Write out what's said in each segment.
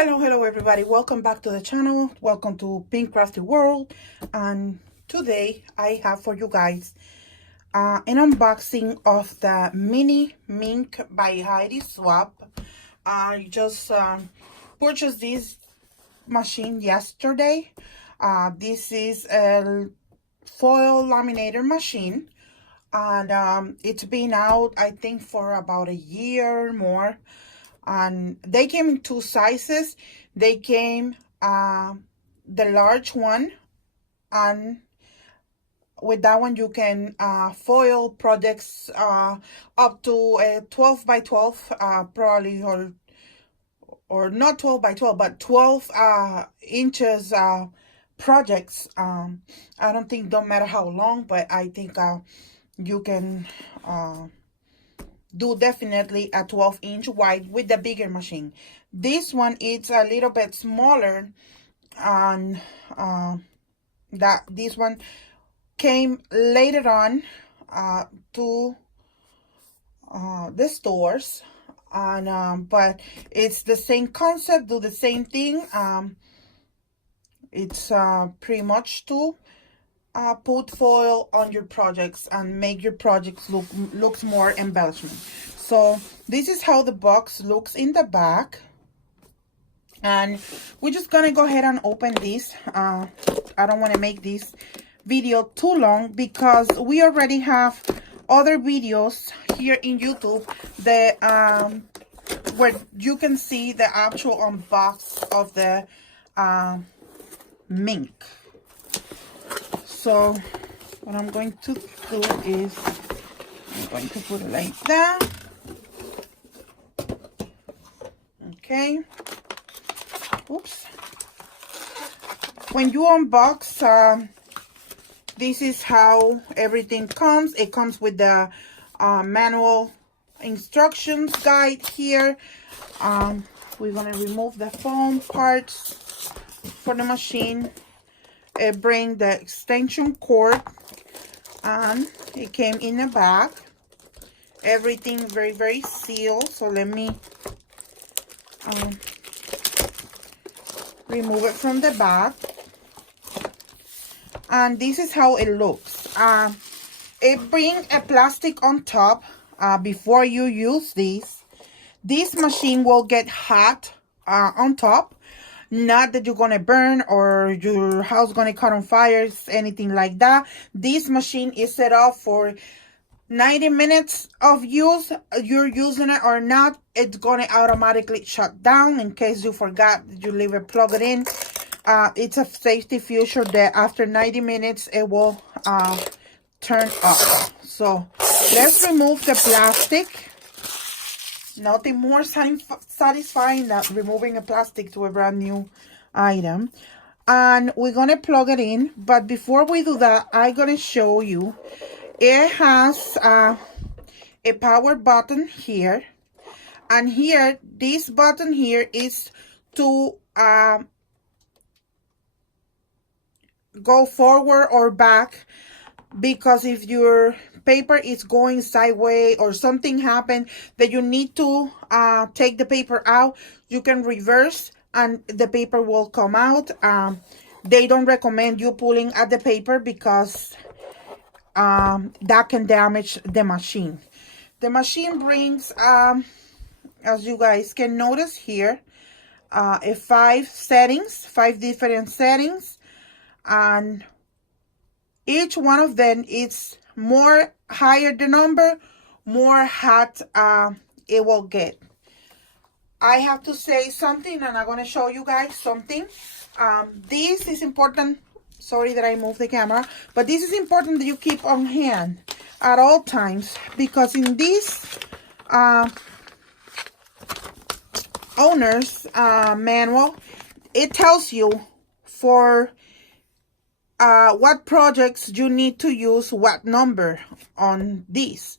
Hello everybody, welcome back to the channel. Welcome to Pink Crafty World. And today I have for you guys an unboxing of the mini Minc by Heidi Swap. I just purchased this machine yesterday. This is a foil laminator machine, and it's been out I think for about a year or more. And they came in two sizes. They came the large one, and with that one you can foil projects up to a 12 by 12 probably, or not 12 by 12 but 12 inches projects. I don't think, don't matter how long, but I think you can do definitely a 12-inch wide with the bigger machine. This one is a little bit smaller, and this one came later on to the stores, and but it's the same concept, do the same thing. It's pretty much to put foil on your projects and make your projects looks more embellishment. So this is how the box looks in the back, and we're just gonna go ahead and open this. I don't want to make this video too long because we already have other videos here in YouTube that where you can see the actual unbox of the Minc. So what I'm going to do is I'm going to put it like that. Okay. Oops. When you unbox, this is how everything comes. It comes with the manual instructions guide here. We're going to remove the foam parts for the machine. It brings the extension cord, and it came in the back. Everything very sealed. So let me remove it from the back, and this is how it looks. It brings a plastic on top before you use this. This machine will get hot on top. Not that you're gonna burn or your house gonna caught on fires, anything like that. This machine is set up for 90 minutes of use. You're using it or not, it's gonna automatically shut down in case you forgot you leave it plugged in. It's a safety feature that after 90 minutes it will turn off. So let's remove the plastic. Nothing more satisfying than removing a plastic to a brand new item. And we're going to plug it in. But before we do that, I'm going to show you. It has a power button here. And here, this button here is to go forward or back. Because if your paper is going sideways or something happened that you need to take the paper out, you can reverse and the paper will come out. They don't recommend you pulling at the paper because that can damage the machine. The machine brings, as you guys can notice here, five different settings, and each one of them is more higher the number, more hot it will get. I have to say something, and I'm going to show you guys something. This is important. Sorry that I moved the camera, but this is important that you keep on hand at all times, because in this owner's manual, it tells you for what projects you need to use what number on this,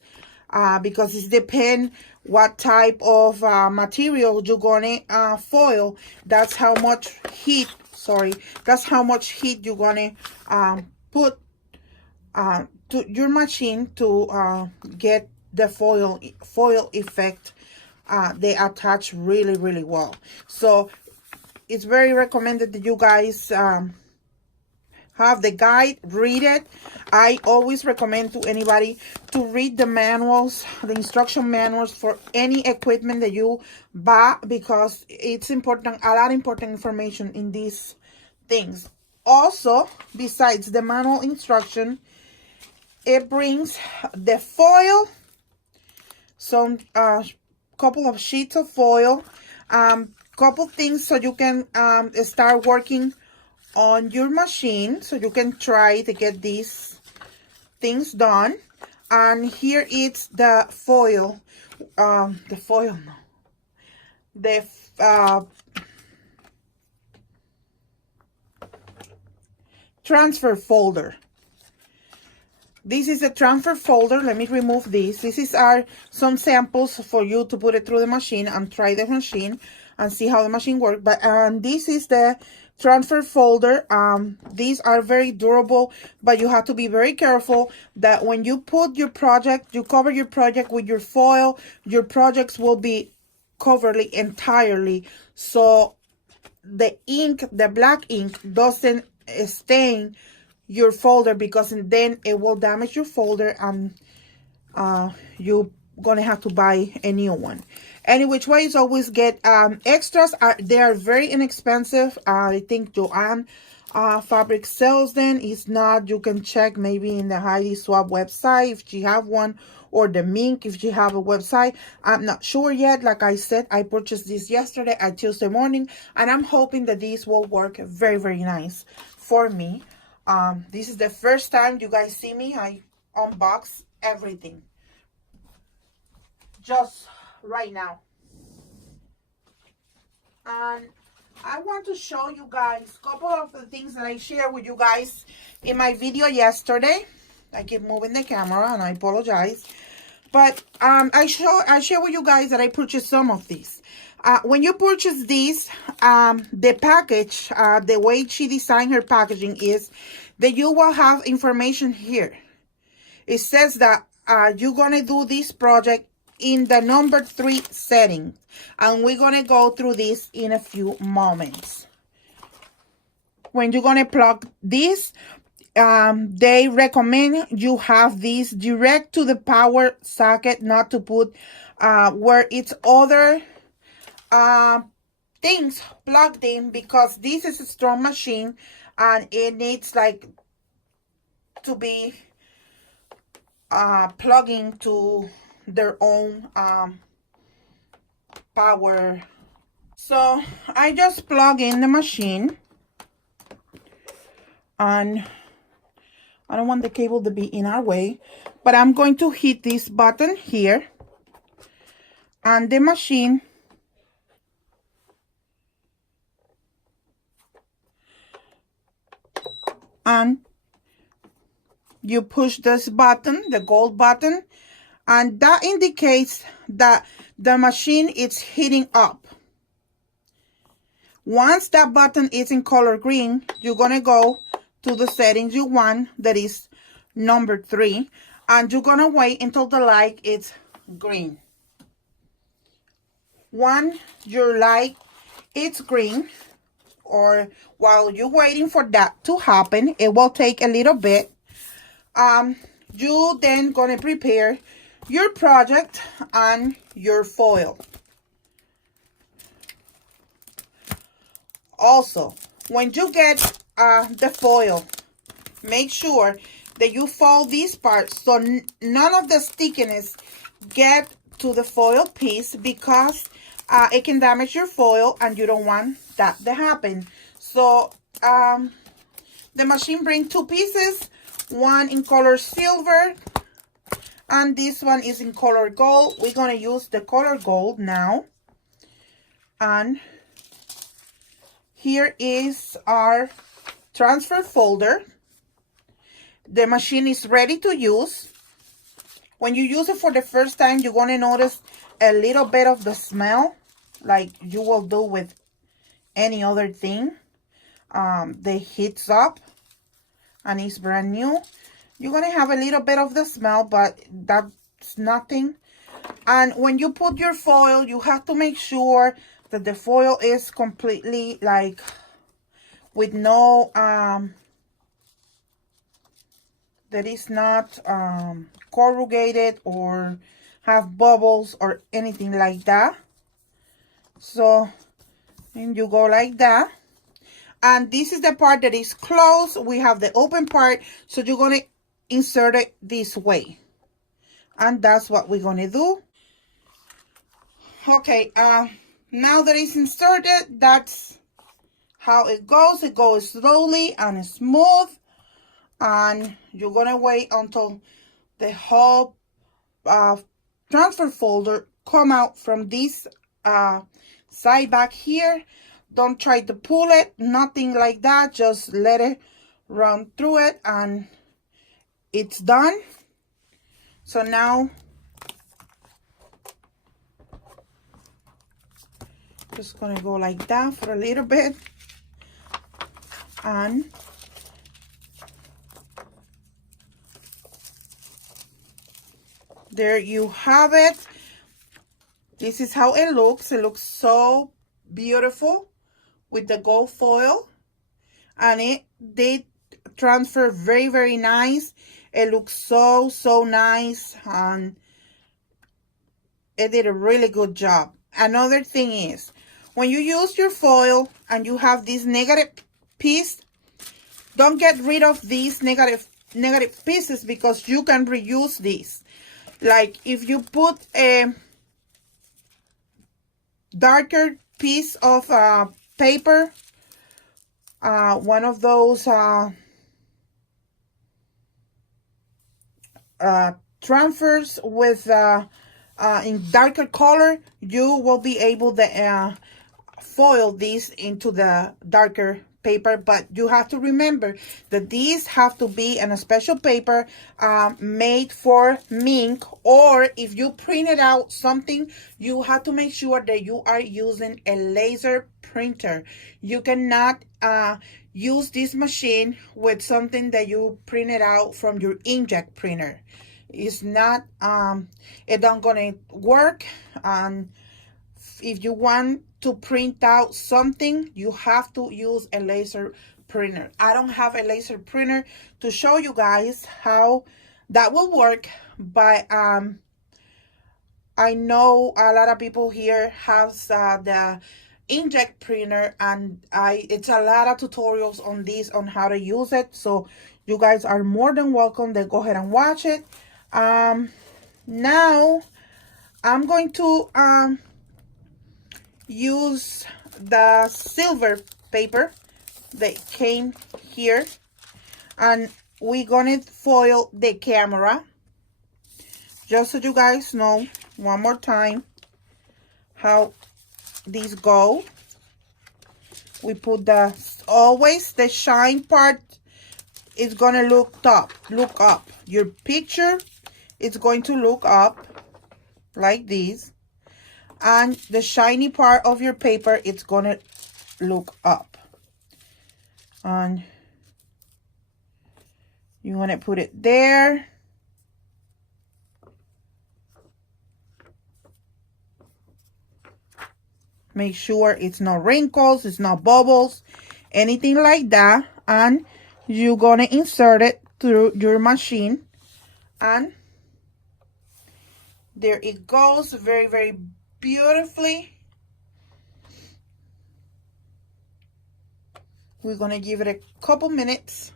because it depends what type of material you're gonna foil. That's how much heat, that's how much heat you're gonna put to your machine to get the foil effect. They attach really well. So it's very recommended that you guys have the guide, read it. I always recommend to anybody to read the manuals, the instruction manuals for any equipment that you buy, because it's important, a lot of important information in these things. Also, besides the manual instruction, it brings the foil, some couple of sheets of foil, couple things so you can start working on your machine, so you can try to get these things done. And here it's the foil, transfer folder. This is a transfer folder. Let me remove this. This is some samples for you to put it through the machine and try the machine and see how the machine works. But this is the transfer folder. These are very durable, but you have to be very careful that when you put your project, you cover your project with your foil, your projects will be covered entirely, so the ink, the black ink, doesn't stain your folder, because then it will damage your folder and you're gonna have to buy a new one. Any which ways, always get extras. They are very inexpensive. I think Joanne Fabric sells them. If not, you can check maybe in the Heidi Swap website if she have one, or the Minc if she have a website. I'm not sure yet. Like I said, I purchased this yesterday at Tuesday morning, and I'm hoping that these will work very, very nice for me. This is the first time you guys see me. I unbox everything just right now, and I want to show you guys a couple of the things that I shared with you guys in my video yesterday. I keep moving the camera and I apologize, but I share with you guys that I purchased some of these. When you purchase these, the package, the way she designed her packaging is that you will have information here. It says that you're gonna do this project in the number 3 setting, and we're gonna go through this in a few moments. When you're gonna plug this, they recommend you have this direct to the power socket, not to put where it's other things plugged in, because this is a strong machine and it needs like to be plugging to their own power. So I just plug in the machine, and I don't want the cable to be in our way, but I'm going to hit this button here, and the machine and you push this button, the gold button, and that indicates that the machine is heating up. Once that button is in color green, you're gonna go to the settings you want, that is number 3, and you're gonna wait until the light is green. When your light is green, or while you're waiting for that to happen, it will take a little bit. You then gonna prepare your project and your foil. Also, when you get the foil, make sure that you fold these parts so none of the stickiness get to the foil piece, because it can damage your foil and you don't want that to happen. So the machine brings 2 pieces, one in color silver and this one is in color gold. We're going to use the color gold now. And here is our transfer folder. The machine is ready to use. When you use it for the first time, you're going to notice a little bit of the smell, like you will do with any other thing. The heats up and it's brand new. You're going to have a little bit of the smell, but that's nothing. And when you put your foil, you have to make sure that the foil is completely like with no that is not corrugated or have bubbles or anything like that. So, and you go like that. And this is the part that is closed. We have the open part. So you're going to insert it this way. And that's what we're going to do. Okay, now that it's inserted, that's how it goes. It goes slowly and smooth. And you're going to wait until the whole transfer folder come out from this side back here. Don't try to pull it, nothing like that. Just let it run through it and it's done. So now just gonna go like that for a little bit, and there you have it. This is how it looks. It looks so beautiful with the gold foil, and it did transfer very nice. It looks so nice, and it did a really good job. Another thing is, when you use your foil and you have this negative piece, don't get rid of these negative pieces, because you can reuse these. Like if you put a darker piece of paper, one of those transfers with in darker color, you will be able to foil this into the darker paper. But you have to remember that these have to be in a special paper made for Minc, or if you printed out something, you have to make sure that you are using a laser printer. You cannot use this machine with something that you printed out from your inkjet printer. It's not it don't gonna work. And if you want to print out something, you have to use a laser printer. I don't have a laser printer to show you guys how that will work, but I know a lot of people here have the inkjet printer, and it's a lot of tutorials on this, on how to use it. So you guys are more than welcome to go ahead and watch it. Now I'm going to use the silver paper that came here, and we're gonna foil the camera. Just so you guys know one more time how these go. We put always the shine part is gonna look up. Your picture is going to look up like this, and the shiny part of your paper, it's gonna look up. And you want to put it there. Make sure it's no wrinkles, it's no bubbles, anything like that. And you're gonna insert it through your machine, and there it goes, very beautifully. We're gonna give it a couple minutes,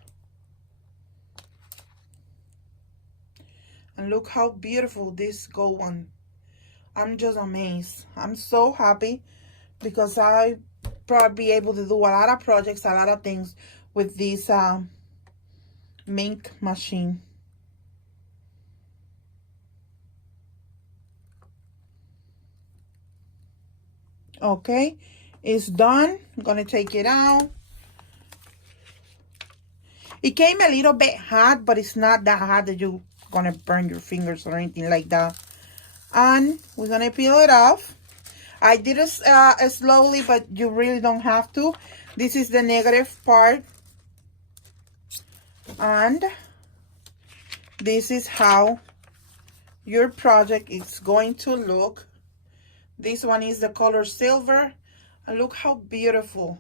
and look how beautiful this gold one. I'm just amazed. I'm so happy, because I probably be able to do a lot of projects, a lot of things with this Minc machine. Okay, it's done. I'm gonna take it out. It came a little bit hot, but it's not that hot that you're gonna burn your fingers or anything like that. And we're gonna peel it off. I did it slowly, but you really don't have to. This is the negative part, and this is how your project is going to look. This one is the color silver. And look how beautiful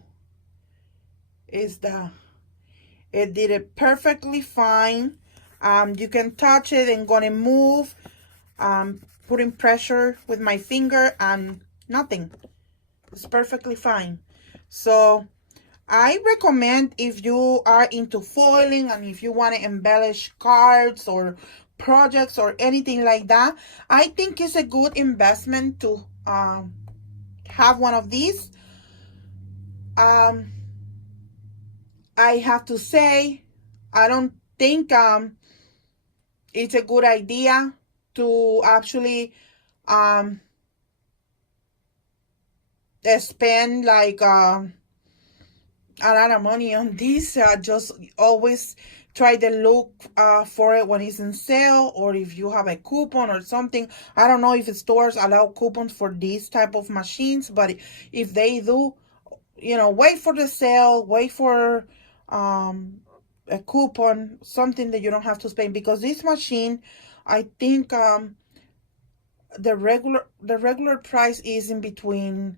is that. It did it perfectly fine. You can touch it and gonna move, putting pressure with my finger and nothing. It's perfectly fine. So I recommend, if you are into foiling and if you want to embellish cards or projects or anything like that, I think it's a good investment to have one of these. I have to say, I don't think it's a good idea to actually spend like a lot of money on this. Just always try to look for it when it's in sale, or if you have a coupon or something. I don't know if stores allow coupons for these type of machines, but if they do, you know, wait for the sale, wait for a coupon, something that you don't have to spend, because this machine, I think the regular price is in between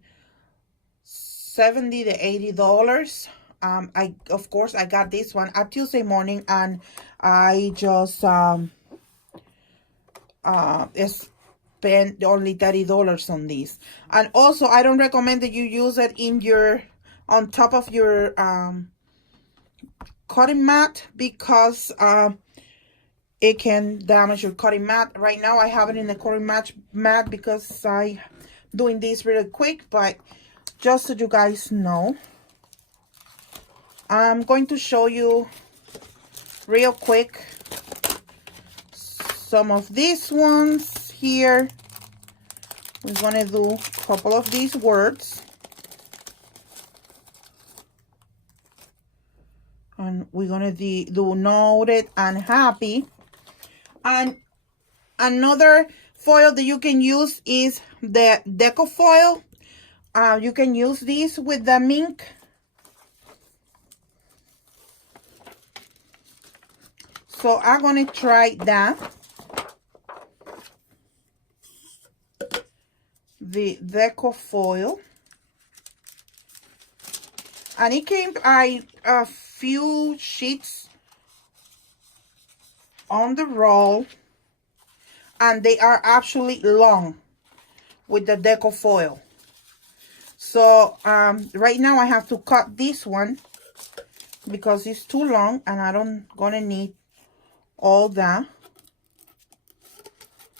$70 to $80. Of course I got this one at Tuesday morning, and I just spent only $30 on these. And also, I don't recommend that you use it in your on top of your cutting mat, because it can damage your cutting mat. Right now I have it in the cutting mat because I'm doing this really quick, but just so you guys know, I'm going to show you real quick some of these ones here. We're gonna do a couple of these words, and we're gonna do noted and happy. And another foil that you can use is the deco foil. You can use this with the Minc. So I'm gonna try that. The deco foil. And it came a few sheets on the roll, and they are actually long with the deco foil. So right now I have to cut this one because it's too long, and I don't gonna need all that,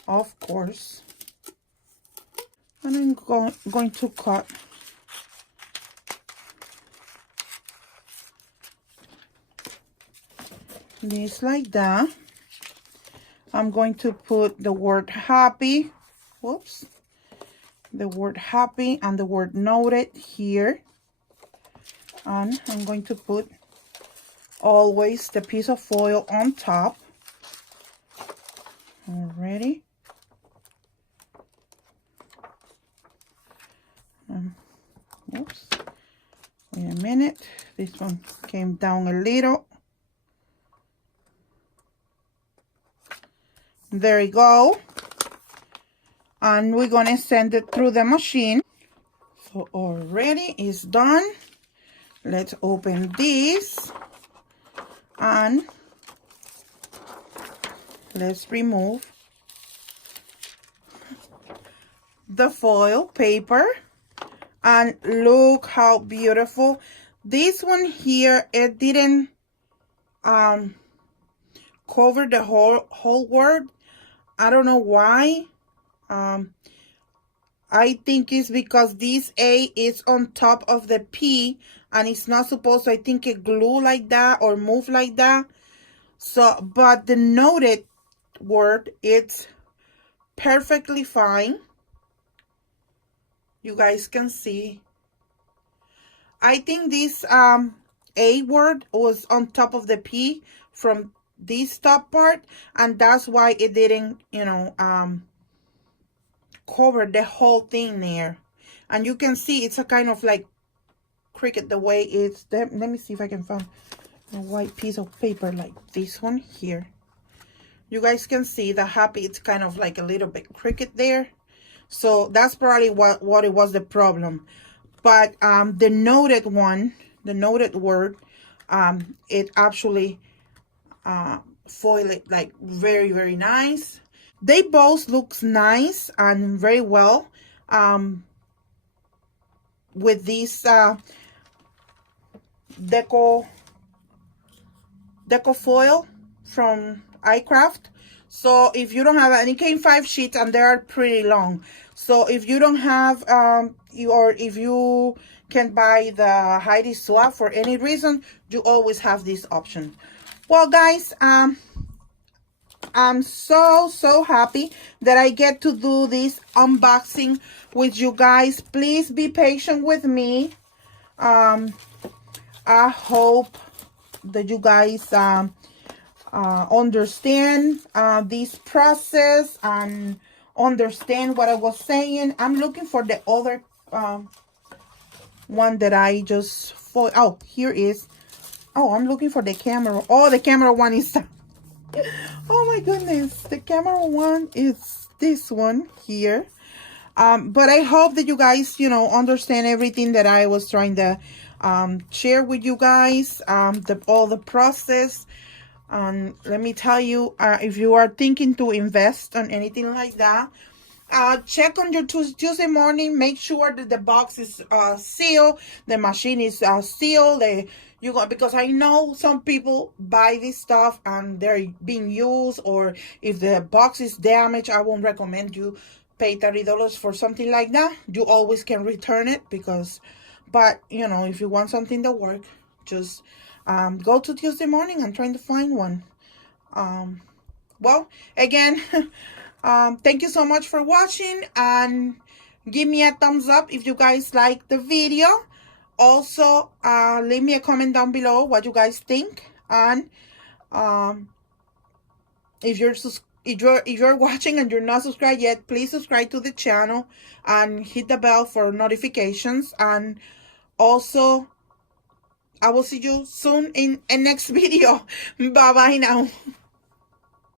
of course. And I'm going to cut this like that. I'm going to put the word happy, whoops, the word happy and the word noted here. And I'm going to put always the piece of foil on top. Already. Whoops. Wait a minute. This one came down a little. There we go. And we're gonna send it through the machine. So already it's done. Let's open this and let's remove the foil paper. And look how beautiful. This one here, it didn't cover the whole word. I don't know why. I think it's because this A is on top of the P, and it's not supposed to, I think, it glue like that or move like that. So, but the noted word, it's perfectly fine. You guys can see. I think this A word was on top of the P from this top part, and that's why it didn't, you know, cover the whole thing there. And you can see it's a kind of like cricket the way it's. Let me see if I can find a white piece of paper like this one here. You guys can see the happy, it's kind of like a little bit cricket there. So that's probably what it was, the problem. but the noted one, the noted word, it actually foil it like very, very nice. They both looks nice and very well with this deco foil from iCraft. So if you don't have, and it came 5 sheets and they are pretty long. So if you don't have or if you can buy the Heidi Swap for any reason, you always have this option. Well, guys, I'm so happy that I get to do this unboxing with you guys. Please be patient with me. I hope that you guys understand this process and understand what I was saying. I'm looking for the other one that I just oh, here is. Oh, I'm looking for the camera. Oh, the camera one is oh my goodness, the camera one is this one here. But I hope that you guys, you know, understand everything that I was trying to share with you guys, all the process. Let me tell you, if you are thinking to invest on anything like that, check on your Tuesday morning. Make sure that the box is sealed, the machine is sealed. Because I know some people buy this stuff and they're being used, or if the box is damaged, I won't recommend you pay $30 for something like that. You always can return it but you know, if you want something to work, just go to Tuesday morning and try to find one. Well, again, thank you so much for watching, and give me a thumbs up if you guys like the video. Also, leave me a comment down below what you guys think, and if you're watching and you're not subscribed yet, please subscribe to the channel and hit the bell for notifications. And also, I will see you soon in a next video. Bye bye now.